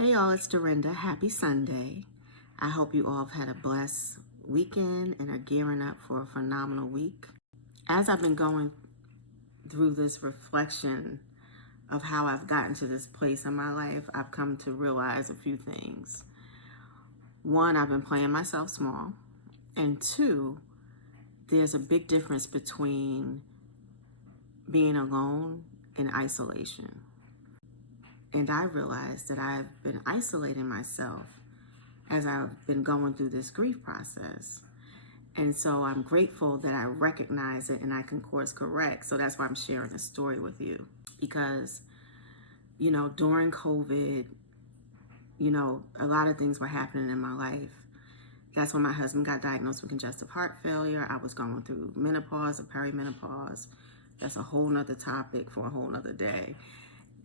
Hey y'all, it's Dorinda. Happy Sunday. I hope you all have had a blessed weekend and are gearing up for a phenomenal week. As I've been going through this reflection of how I've gotten to this place in my life, I've come to realize a few things. One, I've been playing myself small. And two, there's a big difference between being alone and isolation. And I realized that I've been isolating myself as I've been going through this grief process. And so I'm grateful that I recognize it and I can course correct. So that's why I'm sharing this story with you. Because, during COVID, a lot of things were happening in my life. That's when my husband got diagnosed with congestive heart failure. I was going through menopause or perimenopause. That's a whole nother topic for a whole nother day.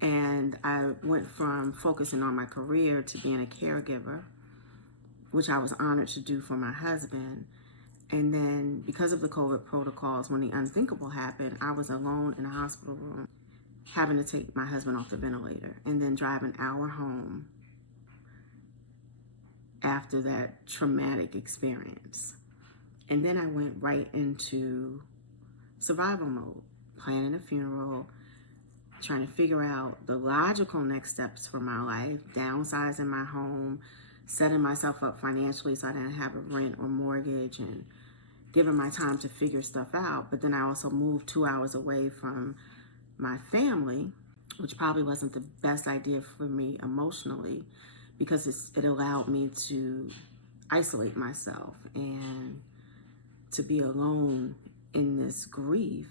And I went from focusing on my career to being a caregiver, which I was honored to do for my husband. And then because of the COVID protocols, when the unthinkable happened, I was alone in a hospital room, having to take my husband off the ventilator and then drive an hour home after that traumatic experience. And then I went right into survival mode, planning a funeral, trying to figure out the logical next steps for my life, downsizing my home, setting myself up financially so I didn't have a rent or mortgage, and giving my time to figure stuff out. But then I also moved 2 hours away from my family, which probably wasn't the best idea for me emotionally, because it allowed me to isolate myself and to be alone in this grief.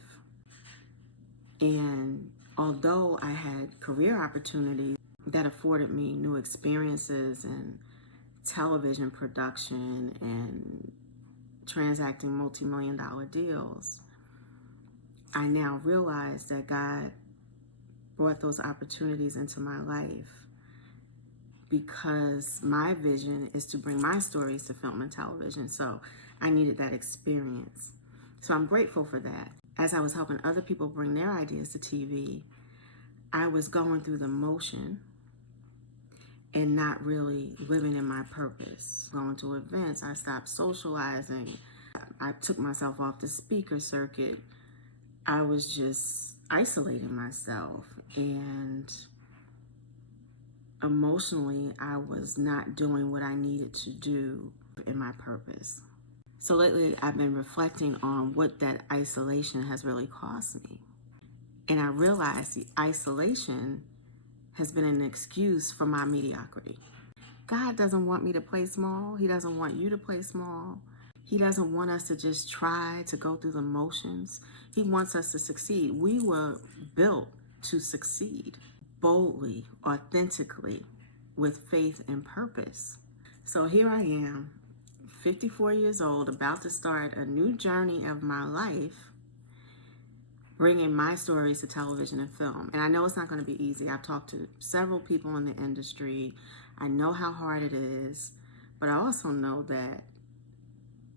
And although I had career opportunities that afforded me new experiences in television production and transacting multi-million-dollar deals, I now realize that God brought those opportunities into my life because my vision is to bring my stories to film and television. So I needed that experience. So I'm grateful for that. As I was helping other people bring their ideas to TV, I was going through the motion and not really living in my purpose. Going to events, I stopped socializing. I took myself off the speaker circuit. I was just isolating myself, and emotionally, I was not doing what I needed to do in my purpose. So lately, I've been reflecting on what that isolation has really cost me. And I realized the isolation has been an excuse for my mediocrity. God doesn't want me to play small. He doesn't want you to play small. He doesn't want us to just try to go through the motions. He wants us to succeed. We were built to succeed boldly, authentically, with faith and purpose. So here I am, 54 years old, about to start a new journey of my life, bringing my stories to television and film. And I know it's not going to be easy. I've talked to several people in the industry. I know how hard it is, but I also know that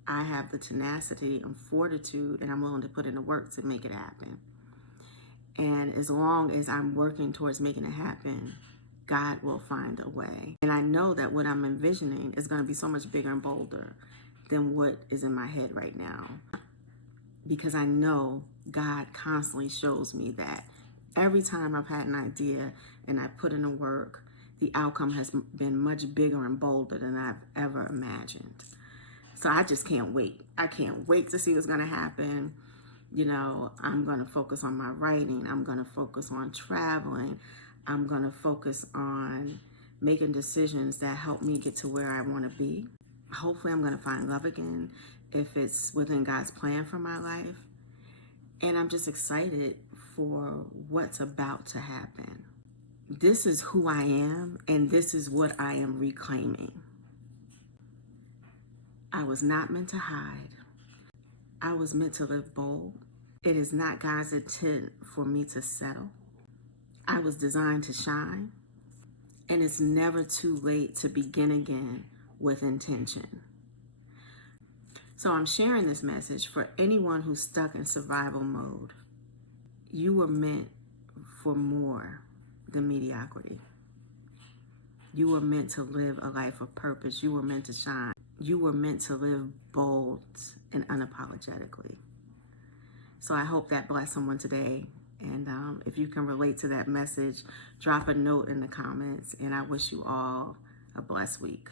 I have the tenacity and fortitude, and I'm willing to put in the work to make it happen. And as long as I'm working towards making it happen, God will find a way. And I know that what I'm envisioning is going to be so much bigger and bolder than what is in my head right now. Because I know God constantly shows me that every time I've had an idea and I put in the work, the outcome has been much bigger and bolder than I've ever imagined. So I just can't wait. I can't wait to see what's going to happen. I'm going to focus on my writing. I'm going to focus on traveling. I'm going to focus on making decisions that help me get to where I want to be. Hopefully I'm going to find love again if it's within God's plan for my life. And I'm just excited for what's about to happen. This is who I am, and this is what I am reclaiming. I was not meant to hide. I was meant to live bold. It is not God's intent for me to settle. I was designed to shine, and it's never too late to begin again with intention. So I'm sharing this message for anyone who's stuck in survival mode. You were meant for more than mediocrity. You were meant to live a life of purpose. You were meant to shine. You were meant to live bold and unapologetically. So I hope that blessed someone today. And if you can relate to that message, drop a note in the comments. And I wish you all a blessed week.